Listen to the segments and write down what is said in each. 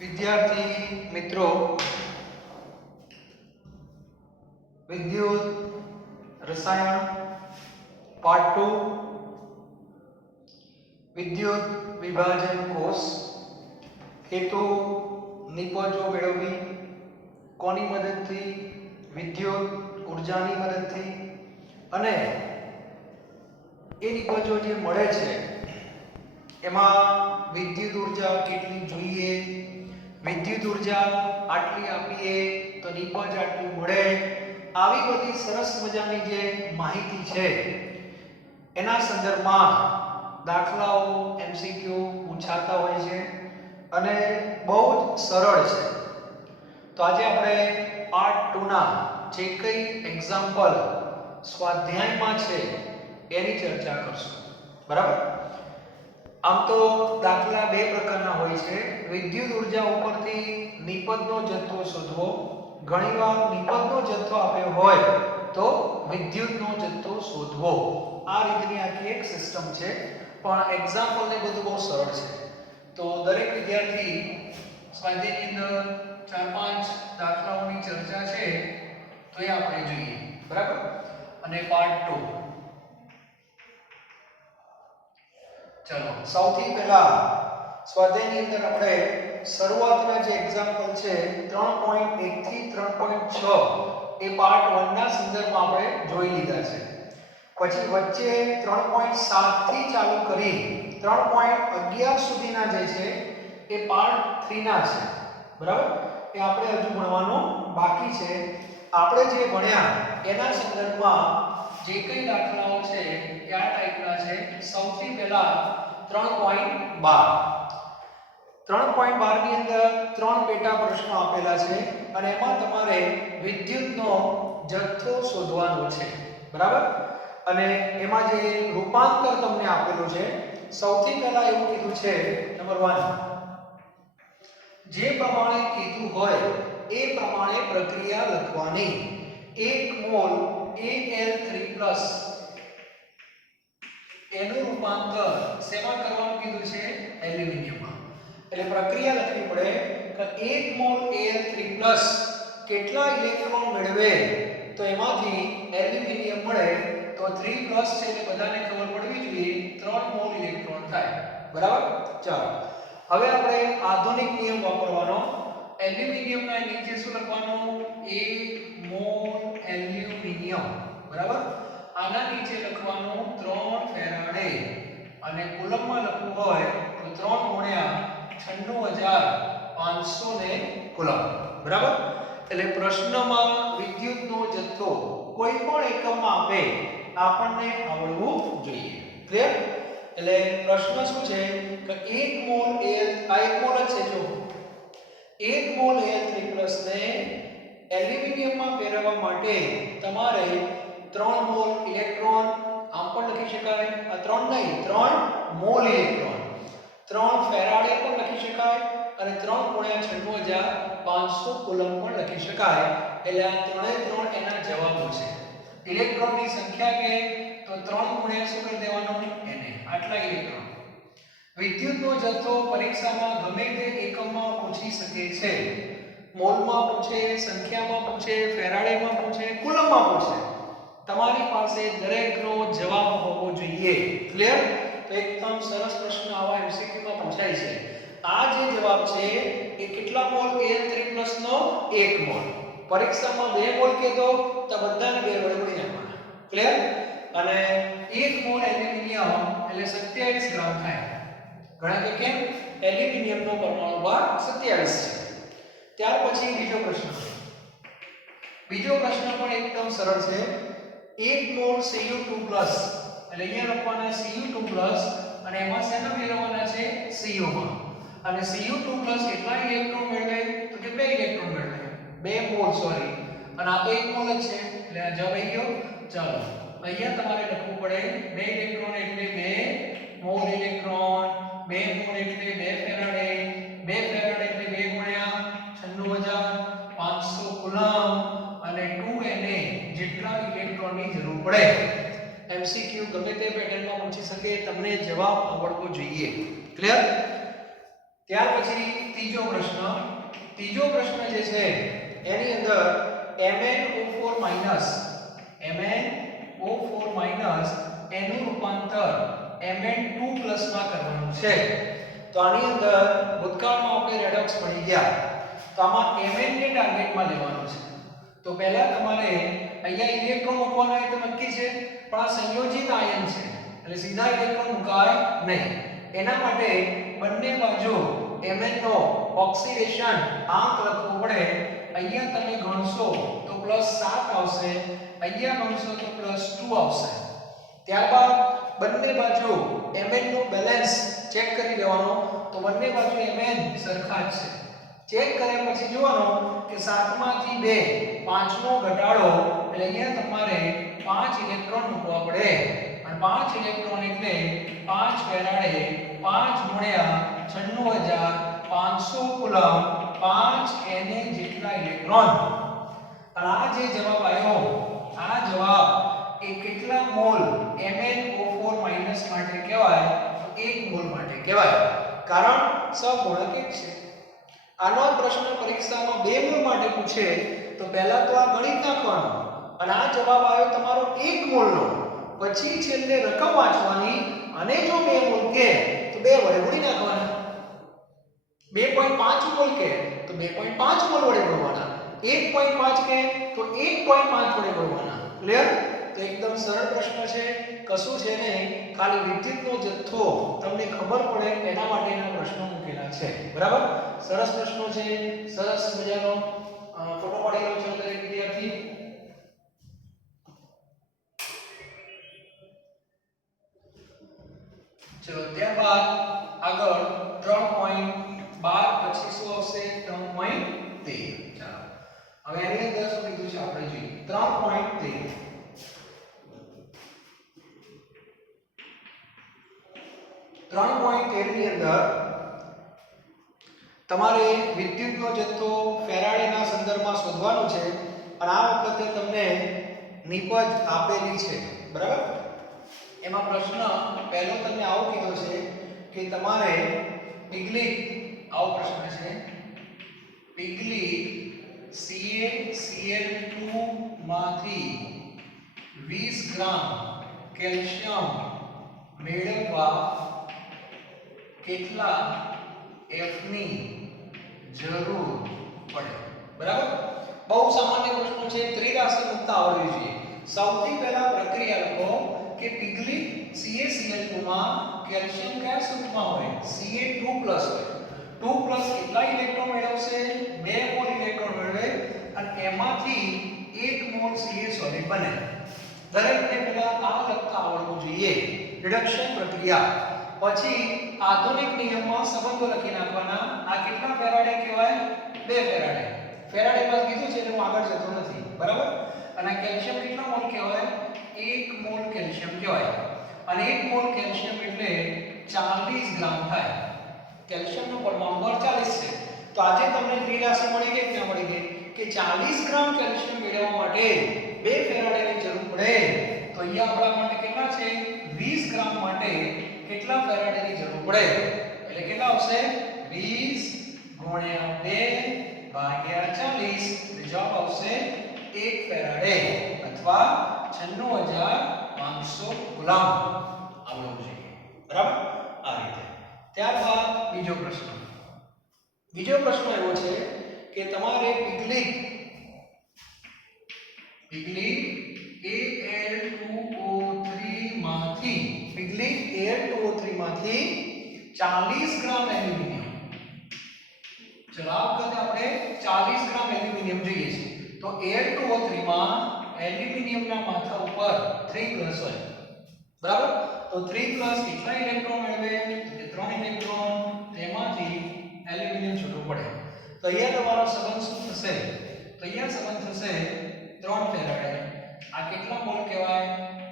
વિદ્યાર્થી મિત્રો, વિદ્યુત રસાયણ પાર્ટ 2 વિદ્યુત વિભાજન કોષ હેતુ નિપજો મેળવવી કોની મદદથી? વિદ્યુત ઉર્જાની મદદથી. અને એ નિપજો જે મળે છે એમાં વિદ્યુત ઉર્જા કેટલી જોઈએ, વિદ્યુત ઉર્જા આટલી આપીએ તો નિપજ આટલું મળે, આવી બધી સરસ મજાની જે માહિતી છે એના સંદર્ભમાં દાખલાઓ એમસીક્યુ પૂછાતા હોય છે અને બહુ જ સરળ છે. તો આજે આપણે પાર્ટ 2 ના જે કંઈ એક્ઝામ્પલ સ્વાધ્યાયમાં છે એની ચર્ચા કરશું. બરાબર? આમ તો દાખલા બે પ્રકારના હોય છે. વિદ્યુત ઉર્જા ઉપરથી નિપજનો જથ્થો શોધવો. ઘણીવાર નિપજનો જથ્થો આપ્યો હોય તો વિદ્યુતનો જથ્થો શોધવો. આ રીતની આખી એક સિસ્ટમ છે, પણ એક્ઝામ્પલ ને બધું બહુ સરળ છે. તો દરેક વિદ્યાર્થી સ્વાધ્યાયની અંદર 4-5 દાખલાઓની ચર્ચા છે તો એ આપણે જોઈએ. બરાબર? અને પાર્ટ 2 ચલો સૌથી પહેલા સ્વાધ્યાયની અંદર આપણે શરૂઆતના જે એક્ઝામ્પલ છે 3.1 થી 3.6 એ પાર્ટ 1 ના સંદર્ભમાં આપણે જોઈ લીધા છે. પછી વચ્ચે 3.7 થી ચાલુ કરી 3.11 સુધીના જે છે એ પાર્ટ 3 ના છે. બરાબર? એ આપણે હજુ ભણવાનું બાકી છે. આપણે જે ભણ્યા એના સંદર્ભમાં જે કંઈ દાખલાઓ છે એ આ ટાઈપના છે. સૌથી પહેલા 3.12 ની અંદર 3 પેટા પ્રશ્નો આપેલા છે અને એમાં તમારે વિદ્યુતનો જથ્થો શોધવાનો છે. બરાબર? અને એમાં જે રૂપાંતર તમને આપેલું છે, સૌથી પહેલા એવું કીધું છે નંબર 1, જે પ્રમાણે કીધું હોય એ પ્રમાણે પ્રક્રિયા લખવાની. 1 મોલ Al3+ એનું રૂપાંતર શેમાં કરવાનું કીધું છે? એલ્યુમિનિયમમાં. એટલે પ્રક્રિયા લખવી પડે કે 1 મોલ Al3+ કેટલા ઇલેક્ટ્રોન મેળવે, તો એમાંથી એલ્યુમિનિયમ મળે તો 3+ છે એટલે બધાને ખબર પડવી જોઈએ 3 મોલ ઇલેક્ટ્રોન થાય. બરાબર? ચાલો હવે આપણે આધુનિક નિયમ વાપરવાનો. એલ્યુમિનિયમના નીચે શું લખવાનું? 1 મોલ એલ્યુમિનિયમ. બરાબર? આના નીચે લખવાનું 3 ફેરાડે અને કુલમમાં લખવું હોય તો 3 × 96500 કુલમ. બરાબર? એટલે પ્રશ્નમાં વિદ્યુતનો જથ્થો કોઈ પણ એકમમાં આપે આપણને આવડવું જોઈએ. ક્લિયર? એટલે પ્રશ્ન શું છે કે 1 મોલ આ 1 મોલ છે. જો 1 મોલ Al3+ ને એલ્યુમિનિયમમાં ફેરવવા માટે તમારે 3 મોલ ઇલેક્ટ્રોન આમ પણ લખી શકાય, આ 3 નહીં 3 મોલ ઇલેક્ટ્રોન, 3 ફેરાડે પણ લખી શકાય અને 3 × 96500 કુલમ પણ લખી શકાય. એટલે આ 3 એના જવાબો છે. ઇલેક્ટ્રોનની સંખ્યા કે તો 3 × શું કરી દેવાનું? Na. આટલા ઇલેક્ટ્રોન. વિદ્યુતનો જથ્થો પરીક્ષામાં ગમે તે એકમમાં પૂછી શકે છે. મોલમાં પૂછે, સંખ્યામાં પૂછે, ફેરાડેમાં પૂછે, કુલમમાં પૂછે. તમારી પાસે દરેકનો જવાબ હોવો જોઈએ. ક્લિયર? તો એકદમ સરસ પ્રશ્ન આવા એમસીક્યુ માં પૂછાય છે. આ જે જવાબ છે એ કેટલા મોલ Al3+ નો? 1 મોલ. પરીક્ષામાં 2 મોલ કહેતો તો બધાને 2 વડે ગુણી નાખવાના. ક્લિયર? અને 1 મોલ એલ્યુમિનિયમ એટલે 27 ગ્રામ થાય. ઘણા કે કેમ? એલ્યુમિનિયમનો પરમાણુ ભાર 27 છે. ત્યાર પછી બીજો પ્રશ્ન પણ એકદમ સરળ છે. 1 મોલ Cu2+ એટલે અહીંયા લખવાના Cu2+ અને એમાં શેના મેળવવાના છે? Cu માં. અને Cu2+ કેટલા ઇલેક્ટ્રોન મેળવે? તો કે 2 ઇલેક્ટ્રોન મેળવે. 2 મોલ સોરી. અને આ તો 1 મોલ જ છે એટલે આ જવાબ આવી ગયો. ચાલો અહીંયા તમારે લખવું પડે 2 ઇલેક્ટ્રોન એટલે 2 મોલ ઇલેક્ટ્રોન, 2 મોલ એટલે 2 ફેરાડે, 2 ફેરાડે એટલે 2 × 96500 કુલમ અને 2Na જેટલા ઇલેક્ટ્રોનની જરૂર પડે. એમસીક્યુ ગમે તે પેટર્નમાં પૂછી શકે, તમને જવાબ આવડવો જોઈએ. ક્લિયર? ત્યાર પછી ત્રીજો પ્રશ્ન જે છે એની અંદર MnO4 એનું રૂપાંતર Mn2 માં કરવાનું છે. તો આની અંદર ભૂતકાળમાં આપણે રેડોક્સ ભણી ગયા, તો આમાં Mn ને ટાર્ગેટમાં લેવાનું છે. તો પહેલા તમારે અહીંયા ઇલેક્ટ્રોન મૂકવાનો એ તો નક્કી છે, પણ આ સંયોજિત આયન છે એટલે સીધા ઇલેક્ટ્રોન મુકાય નહીં. એના માટે બંને બાજુ Mn નો ઓક્સિડેશન આંક લખવો પડે. અહીંયા તમે ગણશો તો +7 આવશે, અહીંયા ગણશો તો +2 આવશે. ત્યારબાદ બંને બાજુ Mn નો બેલેન્સ ચેક કરી લેવાનો. તો બંને બાજુ Mn સરખા જ છે. ચેક કર્યા પછી જોવાનું કે 7 માંથી 2 5 નો ઘટાડો એટલે અહીંયા તમારે 5 ઇલેક્ટ્રોન મૂકવા પડે. અને 5 ઇલેક્ટ્રોન એટલે 5 ફેરાડે 5 ગુણ્યા 96500 કુલમ 5 Na જેટલા ઇલેક્ટ્રોન. અને આ જે જવાબ આવ્યો, આ જવાબ એ કેટલા મોલ MnO4 માટે કહેવાય? તો 1 મોલ માટે કહેવાય, કારણ સહગુણક એક છે. આનો પ્રશ્ન પરીક્ષામાં 2 મોલ માટે પૂછે તો પહેલા તો આ ગણિત નાખવાનું, અને આ જવાબ આવ્યો તમારો 1 મોલનો. પછી છેલ્લે રકમ વાંચવાની, અને જો 2 મોલ કે તો 2 વડે ગુણી નાખવાના. 2.5 મોલ કે તો 2.5 મોલ વડે ગુણવાના. 1.5 કે તો 1.5 વડે ગુણવાના. ક્લિયર? તો એકદમ સરળ પ્રશ્ન છે, કશું છે ને, ખાલી વિદ્યુતનો જથ્થો તમને ખબર પડે એના માટેના પ્રશ્નો મૂકેલા છે. બરાબર? સરસ પ્રશ્નો છે, સરસ મજાનો ફોટો પાડેલો છે દરેક વિદ્યાર્થી. ચલો ત્યારબાદ આગળ 3.12 પછી શું આવશે? 3.13. ચાલો હવે એની અંદર શું કીધું છે આપણે જોઈએ. 3.13 ની અંદર તમારે વિદ્યુતનો જથ્થો ફેરાડેના સંદર્ભમાં શોધવાનો છે, અને આ વખતે તમને નિપજ આપેલી છે. બરાબર? એમાં પ્રશ્ન પહેલો તમને આવો કીધો છે કે તમારે પિગલી, આવો પ્રશ્ન છે, પિગલી CaCl2 માંથી 20 ગ્રામ કેલ્શિયમ મેળવવા કેટલા F ની જરૂર પડે? બરાબર? બહુ સામાન્ય પ્રશ્ન છે, ત્રિરાશિ મુક્ત આવડવી જોઈએ. સૌથી પહેલા પ્રક્રિયા લખો કે પિગલી CaCl2 માં કેલ્શિયમ કયા સ્વરૂપમાં હોય? Ca2+ હોય. 2+ કેટલા ઇલેક્ટ્રોન મેળવશે? 2 મોલ ઇલેક્ટ્રોન મેળવે, અને એમાંથી 1 મોલ Ca સોલિડ બને. દરેકને પહેલા આ લખતા આવડવું જોઈએ, રિડક્શન પ્રક્રિયા. પછી આધુનિક નિયમમાં સંબંધો લખી નાખવાના. આ કેટલા ફેરાડે કહેવાય? 2 ફેરાડે. ફેરાડે માં કીધું છે એટલે હું આગળ જતો નથી. બરાબર? અને કેલ્શિયમ કેટલા મોલ કહેવાય? 1 મોલ કેલ્શિયમ કહેવાય. અને 1 મોલ કેલ્શિયમ એટલે 40 ગ્રામ થાય. કેલ્શિયમનો પરમાણુ બળ 40 છે. તો આજે તમને ત્રિરાશિ મળી ગઈ, ક્યાં મળી ગઈ કે 40 ગ્રામ કેલ્શિયમ મેળવવા માટે 2 ફેરાડેની જરૂર પડે. તો અહીંયા આપણા માટે કેટલા છે? 20 ગ્રામ માટે કેટલા ફેરાડેની જરૂર પડે? એટલે કેટલા આવશે? 20 ગુણ્યા 2 ભાગ્યા 40. જવાબ આવશે 1 ફેરાડે અથવા 96500 કુલમ આવવું જોઈએ. બરાબર? આ રીતે. ત્યારબાદ બીજો પ્રશ્ન એવો છે કે તમારે પિગલી Al2O3 માંથી 40 ગ્રામ એલ્યુમિનિયમ. ચલો આ વખતે આપણે 40 ગ્રામ એલ્યુમિનિયમ જોઈએ છે. તો Al2O3 માં એલ્યુમિનિયમના માથા ઉપર 3+ હોય. બરાબર? તો 3+ કેટલા ઇલેક્ટ્રોન મેળવે? તો 3 ઇલેક્ટ્રોન, તેમાંથી એલ્યુમિનિયમ છૂટું પડે. તો અહીંયા તમારો સંબંધ શું થશે? તો અહીંયા સંબંધ થશે 3 ફેરાડે. આ કેટલા મોલ કહેવાય?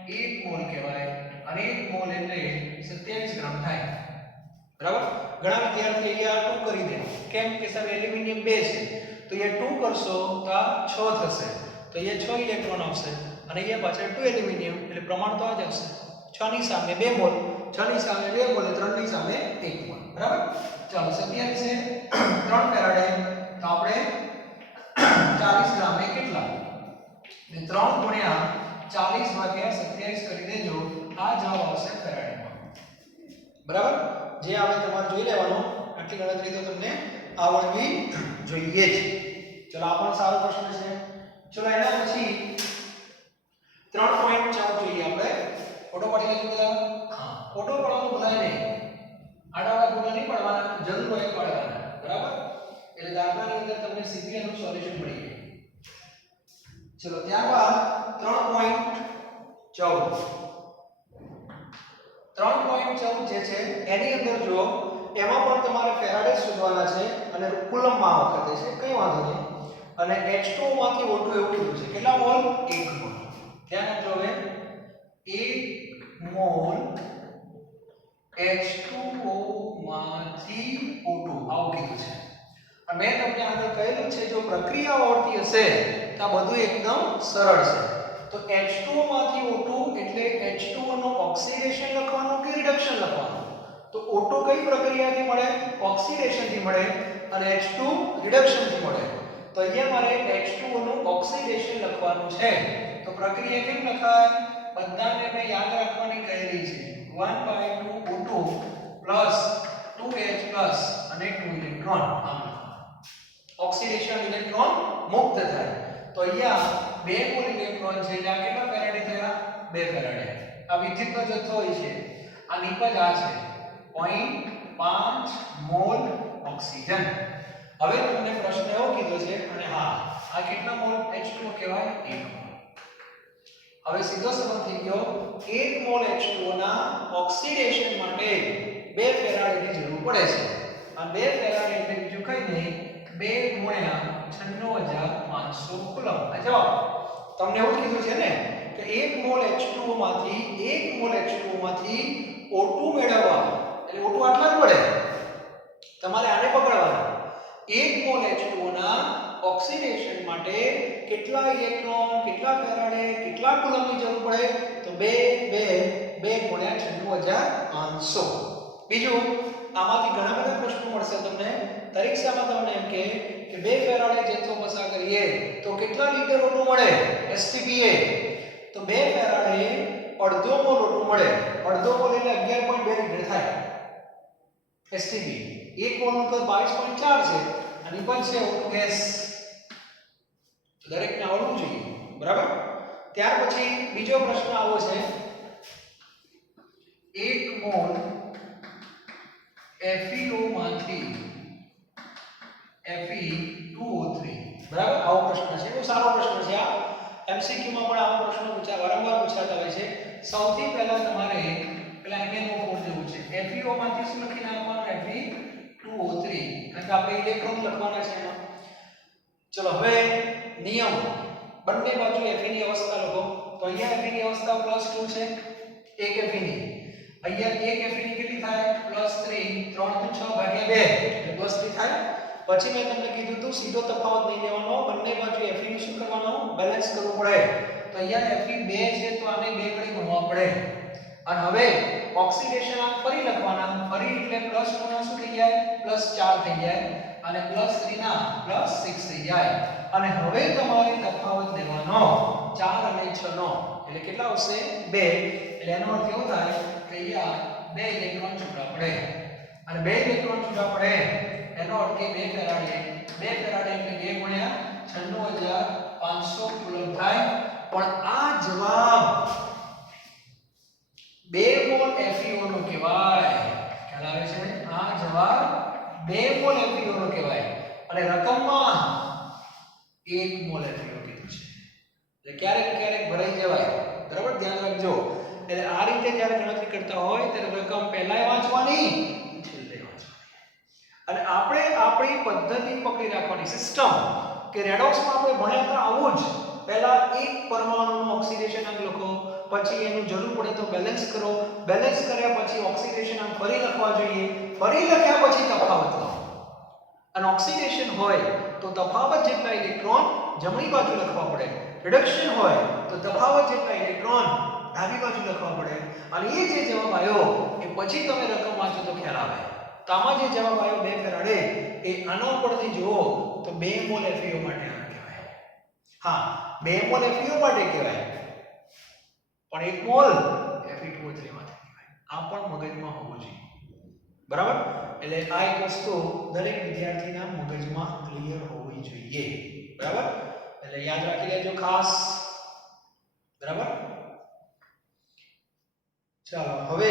1 મોલ કહેવાય. અને 1 મોલ એટલે 27 ગ્રામ થાય. બરાબર? ઘણા વિદ્યાર્થી અહીંયા 2 કરી દે. કેમ કે સાહેબ એલ્યુમિનિયમ 2 છે, તો અહીંયા 2 કરશો તો આ 6 થશે. તો અહીંયા 6 ઇલેક્ટ્રોન આવશે, અને અહીંયા પાછળ 2 એલ્યુમિનિયમ એટલે પ્રમાણ તો આ જ આવશે. 6 ની સામે 2 મોલ, 6 ની સામે 2 મોલ, 3 ની સામે 1 મોલ, બરાબર. ચાલો 27 છે 3 ફેરાડે, તો આપણે 40 ગ્રામે કેટલા, એટલે 3 ગુણ્યા 40 ભાગ્યા 27 કરી દેજો, આ જવાબ આવશે ફેરાડેમાં, બરાબર. જે આવે તમારે જોઈ લેવાનું, આટલી ગણતરી તો તમને આવડવી જોઈએ જ. ચલો આ પણ સારો પ્રશ્ન છે. ચલો એના પછી 3.14 જોઈએ આપણે. ફોટો પાડી લેજો બધા. હા, ફોટો પાડવાનું ભૂલાય નહીં. આડાવાળા ફોટો નહીં પાડવાના, જરૂર હોય પાડવાના, બરાબર. એટલે દાખલાની અંદર તમને સીધી એનું સોલ્યુશન મળી જાય. ચલો ત્યારબાદ 3.14 જે છે એની અંદર જો એમાં પણ તમારે ફેરાડે શોધવાના છે અને કુલમમાં આ વખતે છે, કઈ વાંધો નહીં. અને H2O માંથી O2 એવું કીધું છે, કેટલા મોલ? 1 મોલ. ધ્યાન આપજો. હવે 1 મોલ H2O માંથી O2 આવું કીધું છે. અને મેં તમને આગળ કહેલું છે જો પ્રક્રિયા આવડતી હશે તો આ બધું એકદમ સરળ છે. તો H2O માંથી O2 એટલે H2O નું ઓક્સિડેશન લખવાનું કે રિડક્શન લખવાનું? તો O2 કઈ પ્રક્રિયાથી મળે? ઓક્સિડેશન થી મળે, અને H2 રિડક્શન થી મળે. તો અહીંયા મારે H2O નું ઓક્સિડેશન લખવાનું છે. તો પ્રક્રિયા કેમ લખાય? બધાને મેં યાદ રાખવાની કહેલી છે. 1/2 O2 2H અને 2 ઇલેક્ટ્રોન. આમ ઓક્સિડેશન ઇલેક્ટ્રોન મુક્ત થાય. તો અહીંયા 2 મોલ ઇલેક્ટ્રોન છે એટલે આ કેટલા ફેરાડે થયા? 2 ફેરાડે. આ વિદ્યુતનો જથ્થો હોય છે. આ નિપજ આ છે 0.5 મોલ ઓક્સિજન. હવે તમને પ્રશ્ન એવો કીધો છે, અને હા આ કેટલા મોલ H2O કહેવાય? 1 મોલ. હવે સીધો સંબંધ થઈ ગયો. 1 મોલ H2O ના ઓક્સિડેશન માટે 2 ફેરાડેની જરૂર પડે છે. આ 2 ફેરાડે એટલે બીજું કંઈ નહીં, 2 ગુણ્યા 96500 કુલમ. આ જવાબ. તમને એવું કીધું છે ને કે 1 મોલ H2O માંથી O2 મેળવવા, એટલે O2 આટલા જ મળે, તમારે આને પકડવાના. 1 મોલ H2O ના ઓક્સિડેશન માટે કેટલા ઇલેક્ટ્રોન, કેટલા ફેરાડે, કેટલા કુલમની જરૂર પડે? તો 2 ગુણ્યા 96500. બીજું, આમાંથી ઘણા બધા પ્રશ્નો મળશે તમને પરીક્ષામાં. તમને એમ કે 2 ફેરાડે જથ્થો પસાર કરીએ તો કેટલા લીટર O2 મળે? STPA. તો 2 ફેરાડે અડધો મોલ O2 મળે. અડધો મોલ એટલે 11.2 લીટર થાય STP. 1 મોલનું કદ 22.4 છે અને પણ છે O2 ગેસ. દરેકને આવડવું જોઈએ, બરાબર. ત્યાર પછી બીજો પ્રશ્ન આવો છે, 1 મોલ FeO માંથી Fe2O3, બરાબર. આવો પ્રશ્ન છે, બહુ સારો પ્રશ્ન છે. આ MCQ માં પણ આવો પ્રશ્ન વારંવાર પૂછાતા હોય છે. સૌથી પહેલા તમારે પેલા NaO4 જેવું છે, FeO માંથી શું લખી નાખવાનું? Fe2O3, કારણ કે આપણે ઇલેક્ટ્રોન લખવાના છે એમાં. ચલો હવે નિયમ, બંને બાજુ Fe ની અવસ્થા લખો. તો અહીંયા Fe ની અવસ્થા +2 છે, એક Fe ની. અહીંયા એક Fe ની કેટલી થાય? +3. 3 * 6 / 2 એટલે +3 થાય. પછી મેં તમને કીધું હતું સીધો તફાવત નહીં લેવાનો, બંને બાજુ Fe નું શું કરવાનું? બેલેન્સ કરવું પડે. તો અહીંયા Fe 2 છે તો આને 2 વડે ગુણવા પડે. અને હવે ઓક્સિડેશન આમ ફરી લખવાના, ફરી એટલે +2 ના શું થઈ જાય? +4 થઈ જાય, અને +3 ના +6 થઈ જાય. અને હવે તમારે તફાવત લેવાનો 4 અને 6 નો, એટલે કેટલા આવશે? 2. એટલે એનો અર્થ એવો થાય કે અહીંયા 2 ઇલેક્ટ્રોન છૂટા પડે. અને 2 ઇલેક્ટ્રોન છૂટા પડે એનો અર્થ કે 2 ફેરાડે એટલે 2 ગુણ્યા 96500 કુલમ થાય. પણ આ જવાબ 2 મોલ FeO નો કહેવાય. ખ્યાલ આવે છે? આ જવાબ 2 મોલ FeO નો કહેવાય. અને રકમમાં 1 મોલ FeO કીધું છે. એટલે ક્યારેક ભરાઈ જવાય, બરાબર. ધ્યાન રાખજો. એટલે આ રીતે જ્યારે ગણતરી કરતા હોય ત્યારે રકમ પહેલાય વાંચવાની, છેલ્લે વાંચવાની. અને આપણે આપણી પદ્ધતિ પકડી રાખવાની, સિસ્ટમ. કે રેડોક્સમાં આપણે ભણ્યા હતા આવું જ. પહેલા એક પરમાણુનું ઓક્સિડેશન અંક લખો, પછી એનું જરૂર પડે તો બેલેન્સ કરો, બેલેન્સ કર્યા પછી ઓક્સિડેશન અંક ફરી લખવા જોઈએ, ફરી લખ્યા પછી તફાવત લખો. અને ઓક્સિડેશન હોય તો તફાવત જેટલા ઇલેક્ટ્રોન જમણી બાજુ લખવા પડે, રિડક્શન હોય તો તફાવત જેટલા ઇલેક્ટ્રોન ડાબી બાજુ લખવા પડે અને એ જે જવાબ આવ્યો એ પછી તમે રકમ વાંચો તો ખ્યાલ આવે. તો આમાં જે જવાબ આવ્યો 2 ફેરાડે એ આના ઉપરથી જુઓ તો 2 મોલ FeO માટે આવે કહેવાય. હા 2 મોલ FeO માટે કહેવાય પણ 1 મોલ Fe2O3 માટે કહેવાય. આ પણ મગજમાં હોવું જોઈએ. બરાબર? એટલે આ એક વસ્તુ દરેક વિદ્યાર્થીના મગજમાં ક્લિયર હોવી જોઈએ. બરાબર? એટલે યાદ રાખી લેજો ખાસ. બરાબર? ચાલો હવે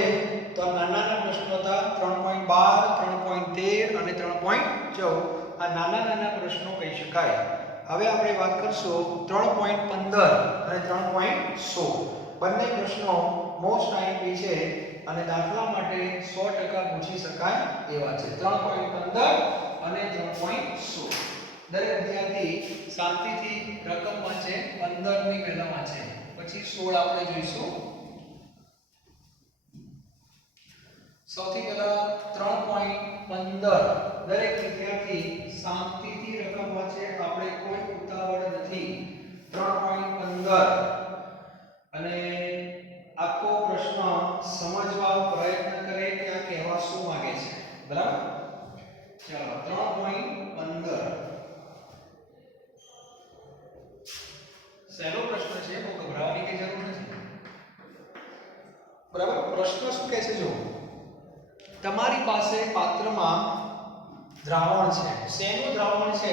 તો નાના નાના પ્રશ્નો હતા 3.12 3.13 અને 3.14 આ નાના નાના પ્રશ્નો કહી શકાય. હવે આપણે વાત કરશું 3.15 અને 3.16 બંને પ્રશ્નો મોસ્ટ આઈએમપી છે અને દાખલા માટે 100% પૂછી શકાય એવા છે. 3.15 અને 3.16 દરેક વિદ્યાર્થી શાંતિથી રકમ વાંચે 15 ની પહેલા વાંચે પછી 16 આપણે જોઈશું. સૌથી પહેલા 3.15 દરેક વિદ્યાર્થી શાંતિથી રકમ વાંચે આપણે કોઈ ઉતાવળ નથી. 3.15 અને આખો પ્રશ્ન સમજવાનો પ્રયત્ન કરે કે આ કહેવા શું માંગે છે. બરાબર? ચાલો 3.15 સહેલો પ્રશ્ન છે બહુ ગભરાવાની કઈ જરૂર નથી. બરાબર? પ્રશ્ન શું કહે છે જો તમારી પાસે પાત્રમાં દ્રાવણ છે. શેનું દ્રાવણ છે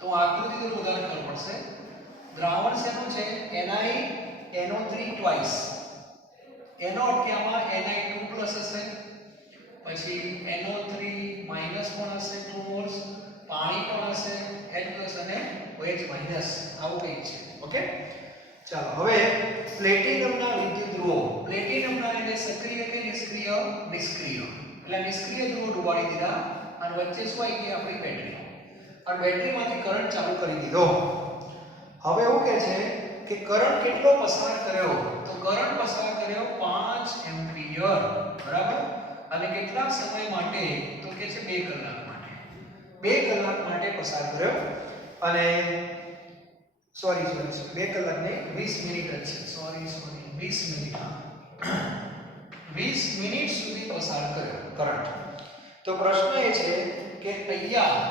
તો આકૃતિ તો ઉદાહરણ કરવું પડશે. દ્રાવણ શેનું છે NiNO3 ટ્વાઇસ. એનો અટક્યામાં Ni2+ હશે પછી NO3- પણ હશે 2 મોલ્સ પાણી પણ હશે H+ અને OH- આવું કંઈક છે. ઓકે ચાલો હવે પ્લેટિનમના વિદ્યુત ધ્રુવો પ્લેટિનમના એને સક્રિય કે નિષ્ક્રિય એટલે નિષ્ક્રિય ધ્રુવો ડુબાડી દીધા અને વચ્ચે શું આવી ગઈ આપણી બેટરી અને બેટરીમાંથી કરંટ ચાલુ કરી દીધો. હવે એવું કહે છે કે કરંટ કેટલો પસાર કર્યો તો કરંટ પસાર કર્યો 5 એમ્પિયર. બરાબર? અને કેટલા સમય માટે તો કે છે 2 કલાક માટે. 2 કલાક માટે પસાર કર્યો અને સોરી 2 કલાક નહીં 20 મિનિટ જ છે. સોરી 20 મિનિટ 20 મિનિટ સુધી પસાર કર્યો કરંટ. તો પ્રશ્ન એ છે કે અહીંયા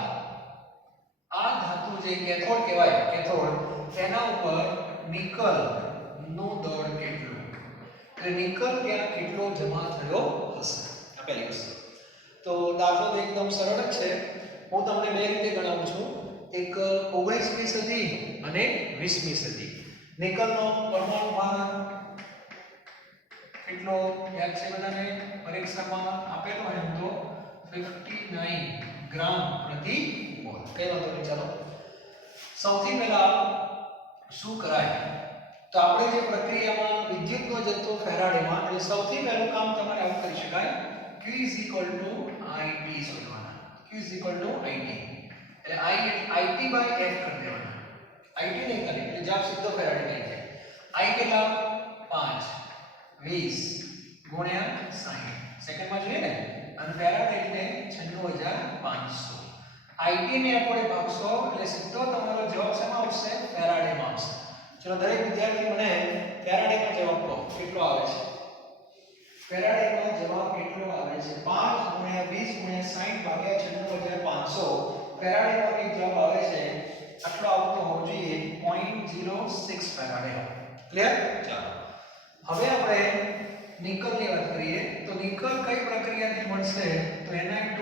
આ ધાતુ જે કેથોડ કહેવાય કેથોડ તેના ઉપર નિકલ નું દળ કેટલું એટલે નિકલ ત્યાં કેટલો જમા થયો હશે. આ પહેલી વસ્તુ. તો દાખલો તો એકદમ સરળ જ છે. હું તમને બે રીતે ગણાવું છું. એક 19મી સદી અને 20મી સદી. નિકલનો પરમાણુ ભાર કેટલો યાદ છે બધાને? પરીક્ષામાં આપેલો હોય તો 59 ગ્રામ પ્રતિ મોલ. કઈ વાંધો નહીં. ચાલો સૌથી પહેલા શું કરાય તો આપણે જે પ્રક્રિયામાં વિદ્યુતનો જથ્થો ફેરાડેમાં એટલે સૌથી પહેલું કામ તમારે આવું કરી શકાય Q = IT શોધવાના. Q = IT એટલે IT/F કરી દેવાના. IT નહીં કરે એટલે જવાબ સીધો ફેરાડે થઈ જાય. I કેટલા 5 20 ગુણ્યા 60 સેકન્ડમાં જોઈએ ને અને ફેરાડ એટલે 96500. IT ને આપણે ભાગશો એટલે સીધો તમારો જવાબ શેમાં આવશે? ફેરાડેમાં આવશે. ચલો દરેક વિદ્યાર્થી મને ફેરાડેમાં જવાબ કહો કેટલો આવે છે? ફેરાડેમાં જવાબ કેટલો આવે છે? 5 ગુણ્યા 20 ગુણ્યા 60 ભાગ્યા 96500. ફેરાડેમાં જવાબ આવે છે આટલો આવતો હોવો જોઈએ 0.06 ફેરાડે. ક્લિયર? ચાલો હવે આપણે નિકલની વાત કરીએ તો નિકલ કઈ પ્રક્રિયાથી મળશે તો Ni2+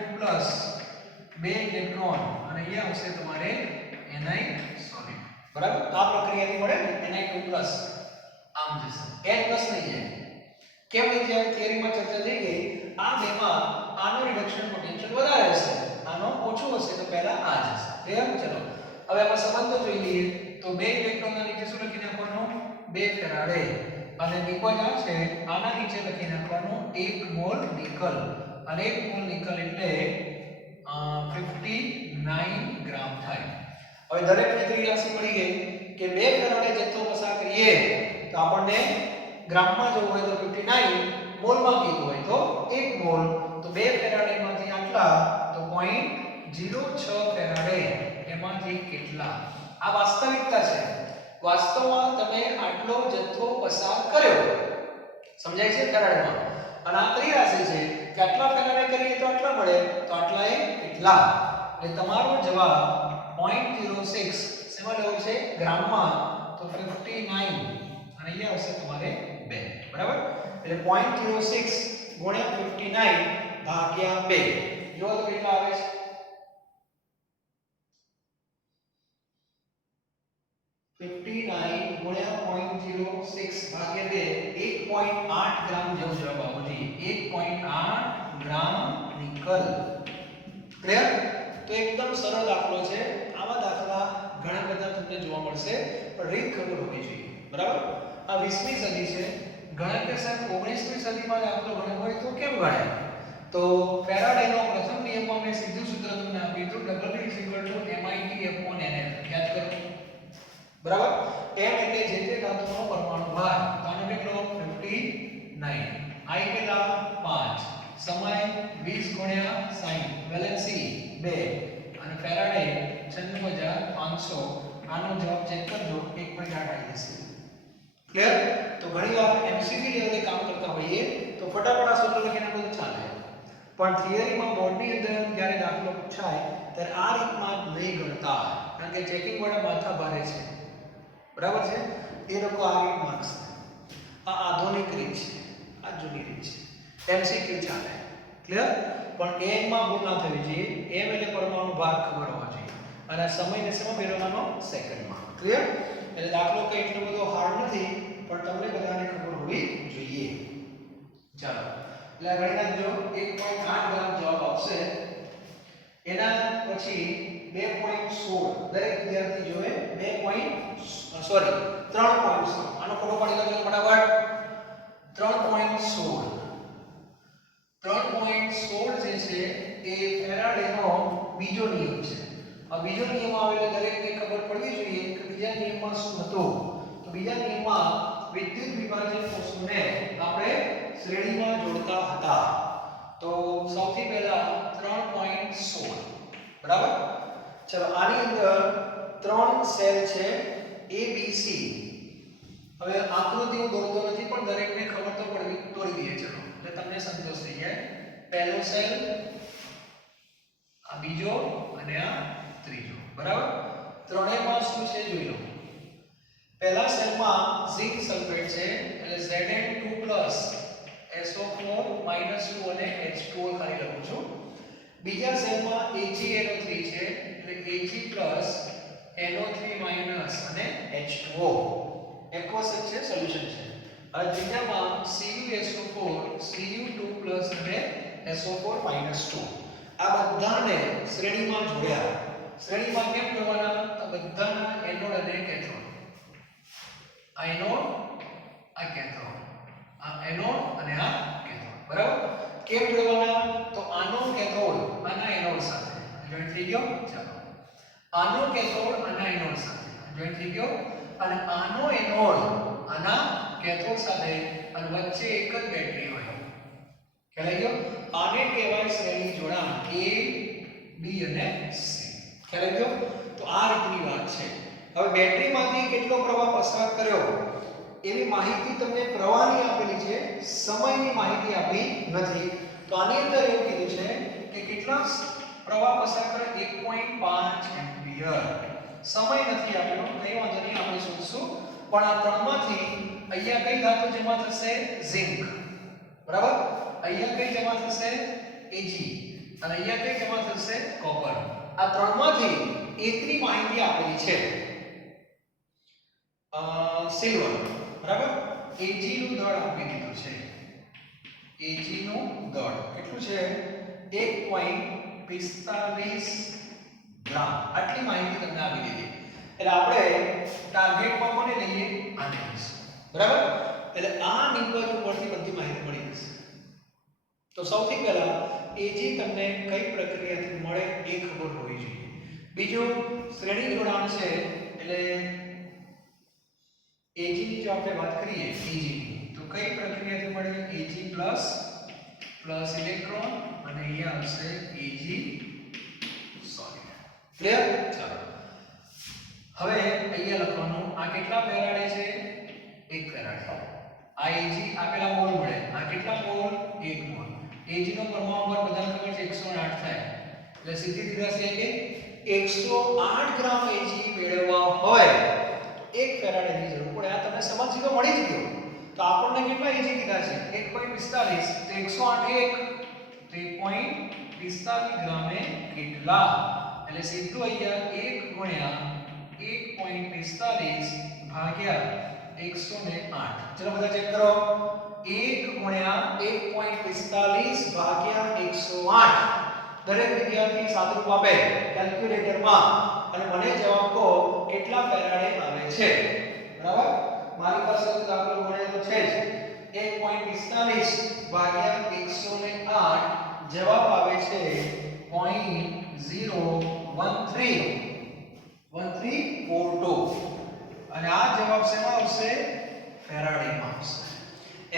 2 ઇલેક્ટ્રોન અને અહીંયા આવશે તમારે Ni સોલિડ. બરાબર? આ પ્રક્રિયાથી મળે ને Ni2+ આમ જશે N+ નહીં જાય. કેમ નહીં જાય? થિયરીમાં ચર્ચા થઈ ગઈ. આ બેમાં આનો રિડક્શન પોટેન્શિયલ વધારે હશે, આનો ઓછું હશે તો પહેલા આ જશે. ક્લિયર? ચલો હવે આમાં સંબંધો જોઈ લઈએ તો 2 ઇલેક્ટ્રોનના નીચે શું લખી નાખવાનું? 2 ફેરાડે અને નિકલ આ છે આના નીચે લખી નાખવાનું 1 મોલ નિકલ અને 1 મોલ નિકલ એટલે 59 ગ્રામ થાય. હવે દરેકને ત્રિ રાશિ મળી ગઈ કે 2 ફેરાડે જથ્થો પસાર કરીએ તો આપણને ગ્રામમાં જવું હોય તો 59 મોલમાં કીધું હોય તો 1 મોલ તો 2 ફેરાડેમાંથી આટલા તો 0.06 ફેરાડે એમાંથી કેટલા? આ વાસ્તવિકતા છે. વાસ્તવમાં તમે આટલો જથ્થો પસાર કર્યો, સમજાય છે ફેરાડેમાં. અને આ કઈ રાશિ છે કે આટલા ફેરાડે કરીએ તો આટલા મળે, તો આટલા એ એટલા. એટલે તમારો જવાબ 0.06 શેમાં લેવો છે? ગ્રામમાં. તો 59 અને અહીંયા આવશે તમારે 2, બરાબર? એટલે 0.06 ગુણ્યા 59 ભાગ્યા 2. જો તો કેટલા આવે છે? 59 ગુણ્યા 0.06 ભાગ્યા 2, 1.8 ગ્રામ જેવો જવાબ આવવો જોઈએ. 1.8 ગ્રામ નિકલ. ક્લિયર? તો એકદમ સરળ દાખલો છે. આવા દાખલા ઘણા બધા તમને જોવા મળશે, પણ રીત ખબર હોવી જોઈએ, બરાબર? આ 20મી સદી છે. ઘણા કે સાહેબ 19મી સદીમાં દાખલો ગણ્યો હોય તો કેમ ગણાય? તો ફેરાડેનો પ્રથમ નિયમમાં મેં સીધું સૂત્ર તમને આપ્યું હતું, WB=MIT/NL. યાદ કરો, બરાબર? m એટલે જે તે ધાતુનો પરમાણુ ભાર. આનો કેટલો? 59. I કેટલા? 5. સમય 20 ગુણ્યા 60. વેલેન્સી 2 અને ફેરાડે 96500. આનો જવાબ ચેક કરજો, 1.8 આવી જશે. ક્લિયર? તો ઘણીવાર MCQ લેવલે કામ કરતા હોઈએ તો ફટાફટ આ સૂત્ર લખીને બધું ચાલે, પણ થિયરીમાં બોર્ડની અંદર જ્યારે દાખલો પૂછાય ત્યારે આ રીતમાં નહીં ગણતા, કારણ કે ચેકિંગ વાળા માથા ભારે છે, બરાબર છે? એ લોકો આ રીત માર્ક્સ. આ આધુનિક રીત છે, આ જૂની રીત છે. MCQ ચાલે. ક્લિયર? પણ m માં ભૂલ ના થવી જોઈએ. m એટલે પરમાણુ ભાર ખબર હોવો જોઈએ, અને સમયને સમય મેળવવાનો સેકન્ડમાં. ક્લિયર? એટલે દાખલો કઈ એટલો બધો હાર્ડ નથી, પણ તમને બધાને ખબર હોવી જોઈએ. ચાલો, એટલે ગણી નાખજો. 1.8 ગ્રામ જવાબ આવશે. એના પછી 2.16 દરેક વિદ્યાર્થી જોવે. 3.16. આનો ફોટો પાડી લેજો ફટાફટ. 3.16 જે છે એ ફેરાડેનો બીજો નિયમ છે. આ બીજો નિયમ આવે એટલે દરેકને ખબર પડવી જોઈએ કે બીજા નિયમમાં શું હતું. તો બીજા નિયમમાં વિદ્યુત વિભાજન કોષોને આપણે શ્રેણીમાં જોડતા હતા. તો સૌથી પહેલા 3.16, બરાબર? ચલો, આની અંદર 3 સેલ છે ABC. હવે આકૃતિ હું દોરતો નથી, પણ દરેકને ખબર તો પડવી, દોરી દઈએ. ચલો, એટલે તમને સંતોષ થઈ જાય. પહેલો સેલ, આ બીજો અને આ ત્રીજો, બરાબર? ત્રણેયમાં શું છે જોઈ લો. પહેલા સેલમાં ઝિંક સલ્ફેટ છે, એટલે Zn2+, SO4 -2 અને H2O ખાલી લખું છું. બીજા સેલમાં AgNO3 છે, એટલે Ag+NO3- અને H2O. એક્વસ છે, સોલ્યુશન છે. અને ત્રીજામાં CuSO4, Cu2+ અને SO4 -2. આ બધાને શ્રેણીમાં જોડ્યા. શ્રેણીમાં કેમ જોડવાના? આ બધાના એનોડ અને કેથોડ. આ એનોડ, આ કેથોડ. આ એનોડ અને આ કેથોડ, બરાબર? કેમ જોડવાના? તો આનો કેથોડ આના એનોડ સાથે જોઈન્ટ થઈ ગયો. ચાલો, આનો કેથોડ આના એનોડ સાથે જોઈન્ટ થઈ ગયો, અને આનો એનોડ આના કેથોડ સાથે, અને વચ્ચે એક જ બેટરી હોય. ખ્યાલ આવી ગયો? આને કહેવાય શ્રેણી જોડાણ A, B અને C. ખ્યાલ આવી ગયો? તો આ રીતની વાત છે. હવે બેટરીમાંથી કેટલો પ્રવાહ પસાર કર્યો એવી માહિતી તમને પ્રવાહની આપેલી છે, સમયની માહિતી આપી નથી. તો આની અંદર એવું કીધું છે કે કેટલા પ્રવાહ પસાર કરે? 1.5 એમ્પિયર. સમય નથી આપેલો, કઈ વાંધો નહીં, આપણે શોધશું. પણ આ ત્રણમાંથી અહીંયા કઈ ધાતુ જમા થશે? ઝિંક, બરાબર? અહીંયા કઈ જમા થશે? Ag. અને અહીંયા કઈ જમા થશે? કોપર. આ ત્રણમાંથી એકની માહિતી આપેલી છે સિલ્વર, બરાબર? Ag નું દળ આપી દીધું છે. Ag નું દળ કેટલું છે? 1.45 ગ્રામ. આટલી માહિતી તમને આપી દીધી. એટલે આપણે ટાર્ગેટમાં કોને લઈએ? આને લઈશું, બરાબર? એટલે આ નંબર ઉપરથી બધી માહિતી મળી જશે. તો સૌથી પહેલા Ag તમને કઈ પ્રક્રિયાથી મળે એ ખબર હોવી જોઈએ. બીજું શ્રેણી જોડાણ છે, એટલે Ag ની જો આપણે વાત કરીએ Ag ની, તો કઈ પ્રક્રિયાથી મળે? Ag+ ઇલેક્ટ્રોન, અને અહીંયા આવશે Ag સોલિડ. ક્લિયર? ચાલો, હવે અહીંયા લખવાનું આ કેટલા ફેરાડે છે 1 ફેરાડે આ Ag આપેલા મોલ મળે આ કેટલા મોલ 1 મોલ Ag નો પરમાણુ ભાર બધાને ખબર છે 108 થાય એટલે સીધી દીધા છે કે 108 ગ્રામ Ag મેળવવા હોય 1 ફેરાડે ની જરૂર પડે આ તમને સમજી તો મળી જ ગયો તો આપણને કેટલા Ag કીધા છે 1.45 તો 108 1 3.45 ગ્રામે કેટલા એટલે સીધું અહીંયા 1 1.45 ભાગ્યા 108 ચલો બધા ચેક કરો 1 1.45 ભાગ્યા 108 દરેક વિદ્યાર્થી સાદુરૂપ આપે કેલ્ક્યુલેટરમાં અને મને જવાબ કહો કેટલા ફેરાડે આવે છે બરાબર મારી પાસે તો દાખલો ગણેલો છે જ 1.45 ભાગ્યા 108 જવાબ આવે છે 0.1342 અને આ જવાબ શેમાં આવશે ફેરાડેમાં આવશે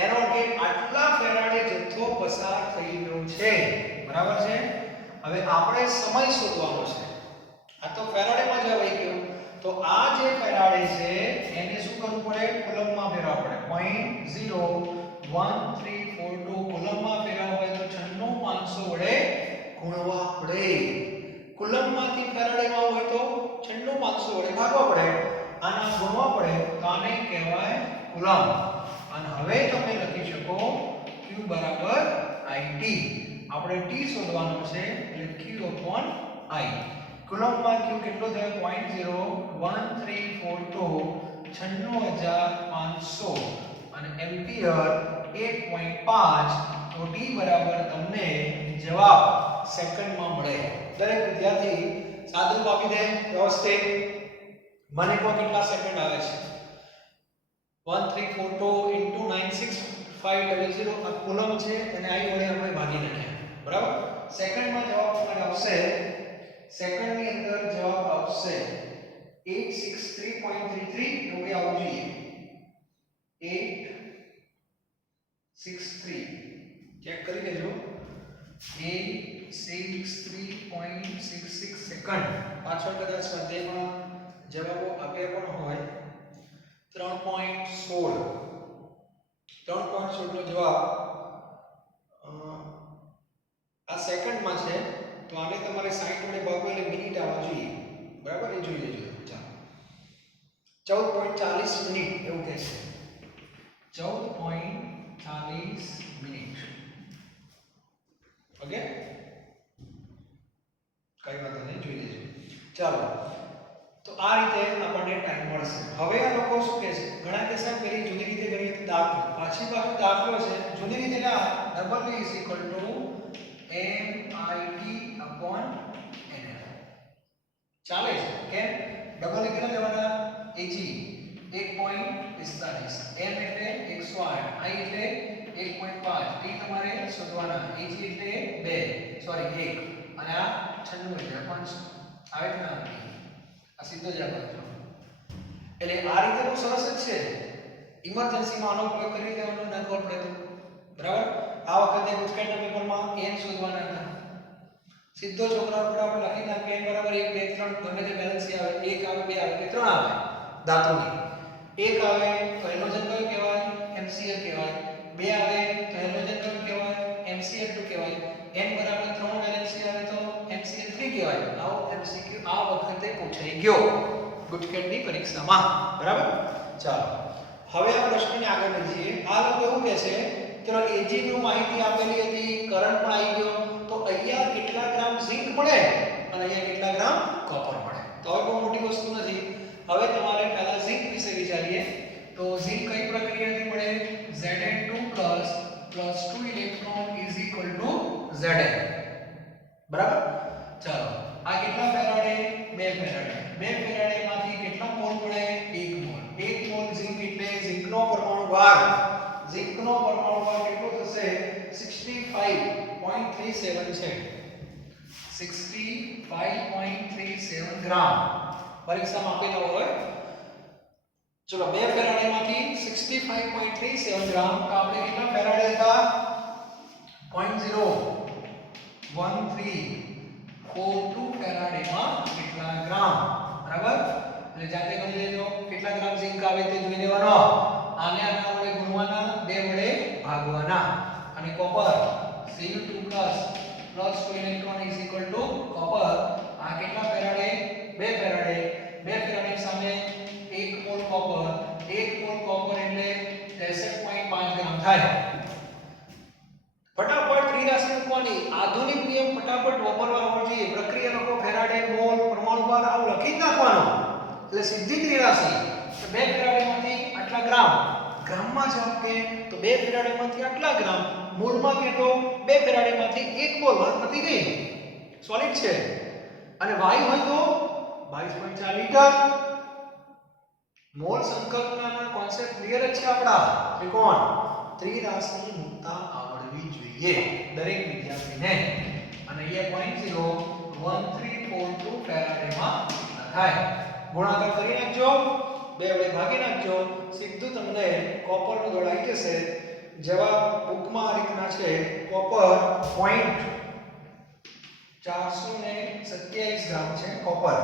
એનો કે આટલા ફેરાડે જથ્થો પસાર થઈ ગયો છે બરાબર છે હવે આપણે સમય શોધવાનો છે આ તો ફેરાડેમાં જ આવી ગયો તો આ જે ફેરાડે છે એને શું કરવું પડે કુલમમાં ફેરવવા પડે 0.1342 કુલમમાં ફેરવવા હોય તો 96500 વડે ગુણવા પડે કુલમમાંથી ફેરાડેમાં હોય તો 96500 વડે ભાગવા પડે આના ગુણવા પડે તો આને કહેવાય કુલમ અને હવે તમે લખી શકો q બરાબર it આપણે t શોધવાનો છે એટલે q i કુલમમાં q કેટલો થયો 0.1342 96500 અને એમ્પિયર 1.5 તો t બરાબર તમને જવાબ સેકન્ડમાં મળે દરેક વિદ્યાર્થી સાદુરૂપ આપી દે વ્યવસ્થિત મને કો કેટલા સેકન્ડ આવે છે 1342 into 96500 આ કુલમ છે અને i વડે આપણે ભાગી નાખ્યા બરાબર સેકન્ડમાં જવાબ તમારે આવશે સેકન્ડની અંદર જવાબ આવશે 863.33 તો કે આવવું જોઈએ 863 ચેક કરી લેજો 863.66 સેકન્ડ પાછળ કદાચ સ્વાધ્યાયમાં જવાબો આપ્યા પણ હોય 3.16 નો જવાબ આ સેકન્ડમાં છે તો આને તમારે 60 વડે ભાગો એટલે મિનિટ આવવા જોઈએ બરાબર એ જોઈ લેજો ચાલો 14.40 મિનિટ એવું કહે છે 14.40 મિનિટ ઓકે કઈ વાત નહીં જોઈ લેજો ચાલો તો આ રીતે આપણને ટાઈમ મળશે હવે આ લોકો શું કહે છે ઘણા કે સાહેબ પેલી જૂની રીતે ગણીએ તો દાખલો પાછી પાછું દાખલો છે જૂની રીતે ના W = MIT/NF ચાલે છે કે ડબલ કેટલા લેવાના Ag 1.45 m એટલે 108 I એટલે 1.5 t તમારે શોધવાના Ag એટલે 2 સોરી 1 અને આ 96500 આવે કે ના આ સીધો જ આવે એટલે આ રીતે બહુ સરસ જ છે ઇમરજન્સીમાં આનો ઉપયોગ કરી લેવાનો ન ખબર પડે તો બરાબર આ વખતે ગુજકેટના પેપરમાં n શોધવાના હતા સીધો છોકરાઓ પર આપણે લખી નાખીએ n બરાબર 1 2 3 ગમે તે બેલેન્સ આવે 1 આવે 2 આવે કે 3 આવે ધાતુની 1 આવે તો હેલોજન કયું કહેવાય MCl કહેવાય 2 આવે તો હેલોજન કયું કહેવાય MCl2 કહેવાય n બરાબર 3 બેલેન્સ આવે તો MCl3 કહેવાય આવો MCQ આ વખતે પૂછાઈ ગયો ગુજકેટની પરીક્ષામાં બરાબર ચાલો હવે આ પ્રશ્નને આગળ વધીએ આ લોકો એવું કહે છે ચલો Ag નું માહિતી આપેલી હતી કરંટ પણ આવી ગયો તો અહીંયા કેટલા ગ્રામ ઝિંક મળે અને અહીંયા કેટલા ગ્રામ કોપર મળે તો હવે બહુ મોટી વસ્તુ નથી હવે તમારે પહેલા ઝિંક વિશે વિચારીએ તો ઝિંક કઈ પ્રક્રિયાથી મળે Zn2 +2 ઇલેક્ટ્રોન = Zn બરાબર ચાલો આ કેટલા ફેરાડે 2 ફેરાડે 2 ફેરાડે માંથી કેટલા મોલ મળે 1 મોલ 1 મોલ ઝિંક એટલે ઝિંકનો પરમાણુ ભાર કેટલો થશે 65.37 છે 65.37 ગ્રામ પરીક્ષામાં આપેલો હોય ચલો 2 ફેરાડે માંથી 65.37 ગ્રામ તો આપણે કેટલા ફેરાડે હતા 0.1342 ફેરાડે માં કેટલા ગ્રામ બરાબર એટલે અને કોપર Cu2 પ્લસ કોઈ electron is equal to copper. આ કેટલા ફેરાડે? 2 ફેરાડે. 2 ફેરાડે સામે 1 મોલ કોપર. 1 મોલ કોપર એટલે 63.5 ગ્રામ થાય. ફટાફટ ત્રિરાશિ મૂકવાની. આધુનિક નિયમ ફટાફટ વાપરવા આવવો જોઈએ. પ્રક્રિયા લખો ફેરાડે, મોલ, પરમાણુભાર આવું લખી જ નાખવાનું. એટલે સીધી ત્રિરાશિ. તો 2 ફેરાડેમાંથી આટલા ગ્રામ. ગ્રામમાં જવાબ કે તો 2 ફેરાડેમાંથી આટલા ગ્રામ. મોલમાં કે તો 2 ફેરાડેમાંથી 1 મોલ. વાત પતી ગઈ. સોલિડ છે. અને વાયુ હોય તો 22.4 લીટર. મોલ સંકલ્પનાના કોન્સેપ્ટ ક્લિયર જ છે આપડા. ત્રિકોણ ત્રિરાશિ મુક્તા આવડવી જોઈએ દરેક વિદ્યાર્થીને. અને અહીંયા 0.1342 ફેરાડેમાં થાય. ગુણાકાર કરી નાખજો, 2 વડે ભાગી નાખજો, સીધું તમને કોપરનું દળ આવી જશે. જવાબ બુકમાં આ રીતના છે. કોપર 427 ગ્રામ છે કોપર.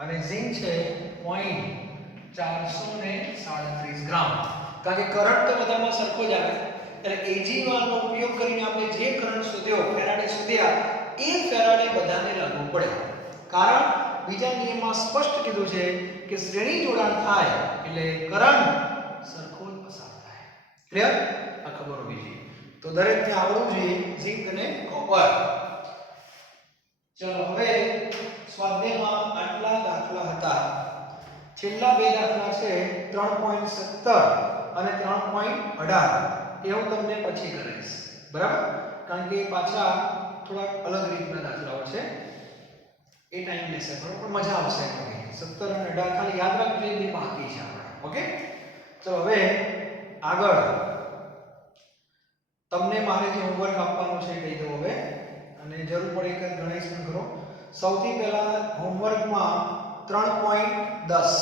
અને ઝિંક છે 437 ગ્રામ. કારણ કે કરંટ તો બધામાં સરખો જ આવે. એટલે AG1 નો ઉપયોગ કરીને આપણે જે કરંટ શોધ્યો ફેરાડે શોધ્યા એ ફેરાડે બધાને લાગુ પડે. કારણ બીજા નિયમમાં સ્પષ્ટ કીધું છે કે શ્રેણી જોડાણ થાય એટલે કરંટ સરખો જ પસાર થાય. ક્લિયર? આ ખબર હોવી જોઈએ. તો દરેકને આવડવું જોઈએ ઝિંક અને કોપર. ચલો હવે સ્વાધ્યાયમાં આટલા દાખલા હતા. છેલ્લા 2 દાખલા છે 3.17 અને 3.18. એ હું તમને પછી કરીશ. બરાબર? કારણ કે પાછા થોડા અલગ રીતના દાખલાઓ છે. એ ટાઈમ લેશે પણ મજા આવશે. 17 અને 18 ખાલી યાદ રાખજો. એ બે બાકી છે આપણા. ઓકે? ચલો હવે આગળ તમને મારે જે હોમવર્ક આપવાનું છે કહી દઉં હવે. અને જરૂર પડે એક ગણેશ પણ કરો. સૌથી પહેલા હોમવર્કમાં 3.10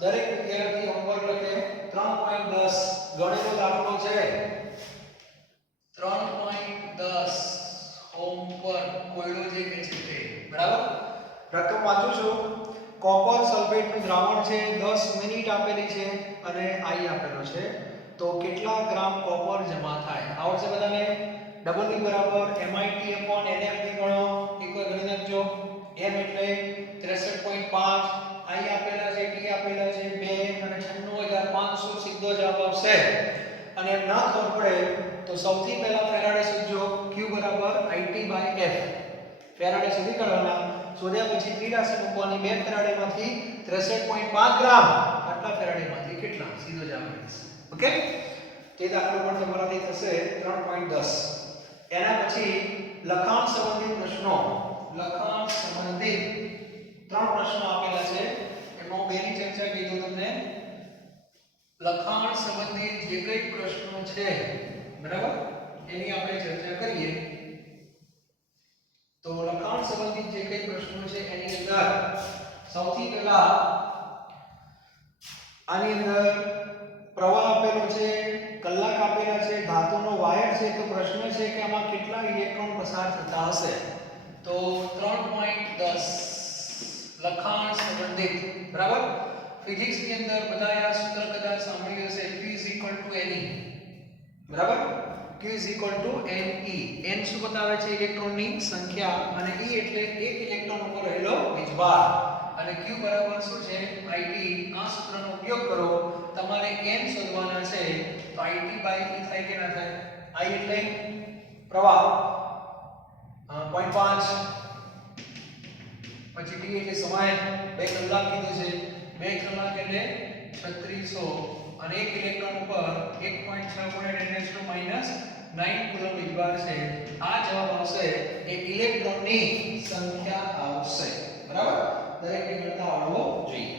દરેક વિદ્યાર્થી હોમવર્ક લખે. 3.10 ગણેશનો દાખલો છે. 3.10 હોમવર્ક કોયડો જે કહે છે તે. બરાબર? રકમ વાંચું છું. કોપર સલ્ફેટનું દ્રાવણ છે 10 મિનિટ આપેલી છે અને I આપેલો છે. તો કેટલા ગ્રામ કોપર જમા થાય? આવડશે બધાને? W બરાબર MIT/NF થી ગણો. એકવાર ગણી નાખજો. M એટલે 63.5, I આપેલા છે, T આપેલા છે 2 અને 96500 સીધો જવાબ આવશે. અને એમ ના ખબર પડે તો સૌથી પહેલા ફેરાડે શોધજો. Q બરાબર IT/F. ફેરાડે શોધી કાઢવાના. શોધ્યા પછી ત્રિરાશિ મૂકવાની. 2 ફેરાડેમાંથી 63.5 ગ્રામ. આટલા ફેરાડેમાંથી કેટલા? સીધો જવાબ આવશે. ઓકે? તે દાખલો પણ તમારાથી થશે 3.10. એના પછી લખાણ સંબંધિત પ્રશ્નો. લખાણ સંબંધિત 3 પ્રશ્નો આપેલા છે. એમાં બેની ચર્ચા કીધું તમને. લખાણ સંબંધિત જે કઈ પ્રશ્નો છે બરાબર એની આપણે ચર્ચા કરીએ. તો લખાણ સંબંધિત જે કઈ પ્રશ્નો છે એની અંદર સૌથી પહેલા આની અંદર પ્રવાહ આપેલો છે, કલાક આપેલા છે, ધાતુનો વાયર છે. તો પ્રશ્ન છે કે આમાં કેટલા ઇલેક્ટ્રોન પસાર થતા હશે? તો 3.10 લખાણ સંબંધિત. બરાબર? ફિઝિક્સ ની અંદર બધા આ સૂત્ર કદાચ સાંભળ્યું હશે. Q = Ne. બરાબર? Q = Ne. n શું બતાવે છે? ઇલેક્ટ્રોનની સંખ્યા. અને E એટલે એક ઇલેક્ટ્રોન ઉપર રહેલો વીજભાર. અને Q બરાબર શું છે? IT. આ સૂત્રનો ઉપયોગ કરો. તમારે n શોધવાના છે. તો IT/E થાય કે ના થાય? I એટલે પ્રવાહ 0.5, પછી T એટલે સમય 2 કલાક કીધું છે. 2 કલાક એટલે 3600 અને એક ઇલેક્ટ્રોન ઉપર 1.6 × 10⁻⁹ કુલમ વીજભાર છે. આ જવાબ આવશે. એ ઇલેક્ટ્રોનની સંખ્યા આવશે. બરાબર? દરેકને ગણતા આવડવો જોઈએ.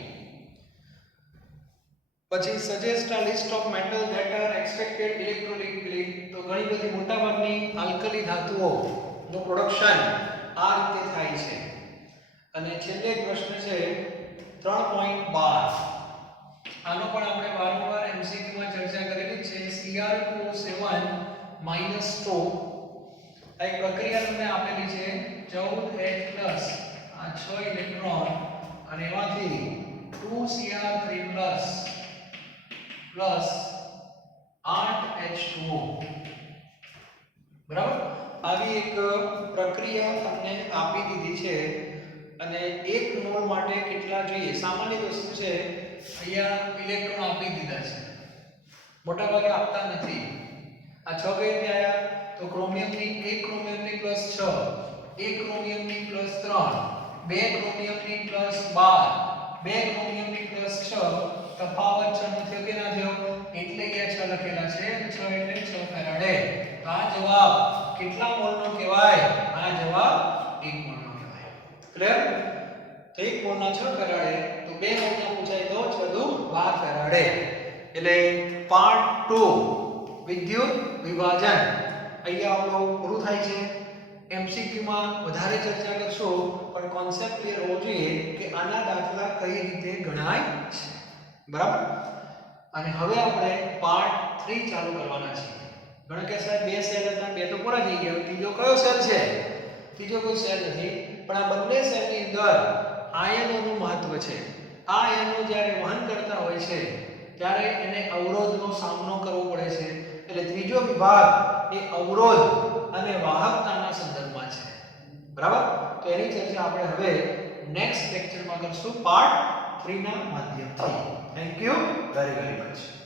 પછી suggest a list of metal that are expected electrolytically. તો ઘણી બધી મોટાભાગની આલ્કલી ધાતુઓ નું પ્રોડક્શન આ રીતે થાય છે. અને છેલ્લે એક પ્રશ્ન છે 3.12. આનો પણ આપણે વારંવાર MCQ માં ચર્ચા કરેલી છે. Cr2O7 - 2 આ એક પ્રક્રિયા તમને આપેલી છે. 14H+ આ 6 ઇલેક્ટ્રોન અને એમાંથી 2Cr3+ + 8H2O. આખી એક પ્રક્રિયા તમને આપી દીધી છે અને 1 મોલ માટે કેટલા જોઈએ સામાન્ય વસ્તુ છે અહીંયા ઇલેક્ટ્રોન આપી દીધા છે મોટા ભાગે આપતા નથી આ 6 કઈ રીતે આયા તો ક્રોમિયમની 1 ક્રોમિયમની +6 1 ક્રોમિયમની +3 2 ક્રોમિયમની +12 2 ક્રોમિયમની +6 તફાવત 6 નો થયો કે ના થયો એટલે કે 6 લખેલા છે 6 એટલે 6 ફેરાડે આ જવાબ કેટલા મોલનો કહેવાય આ જવાબ 1 મોલનો કહેવાય ક્લિયર તો 1 મોલના 6 ફેરાડે તો 2 મોલના પૂછાય તો 6 દુ 12 ફેરાડે એટલે પાર્ટ 2 વિદ્યુત વિભાજન અહીંયા આપણું પૂરું થાય છે એમસીક્યુ માં વધારે ચર્ચા કરશું પણ કોન્સેપ્ટ ક્લિયર હોવો જોઈએ કે આના દાખલા કઈ રીતે ગણાય છે બરાબર અને હવે આપણે પાર્ટ 3 ચાલુ કરવાના છીએ ઘણા કે સાહેબ બે સેલ હતા બે તો પૂરા થઈ ગયા ત્રીજો કયો સેલ છે ત્રીજો કોઈ સેલ નથી પણ આ બંને સેલની અંદર આયનોનું મહત્વ છે આ આયનો જ્યારે વહન કરતા હોય છે ત્યારે એને અવરોધનો સામનો કરવો પડે છે એટલે ત્રીજો વિભાગ એ અવરોધ અને વાહકતાના સંદર્ભમાં છે બરાબર તો એની ચર્ચા આપણે હવે નેક્સ્ટ લેક્ચરમાં કરશું પાર્ટ 3 ના માધ્યમથી થેન્ક યુ વેરી મચ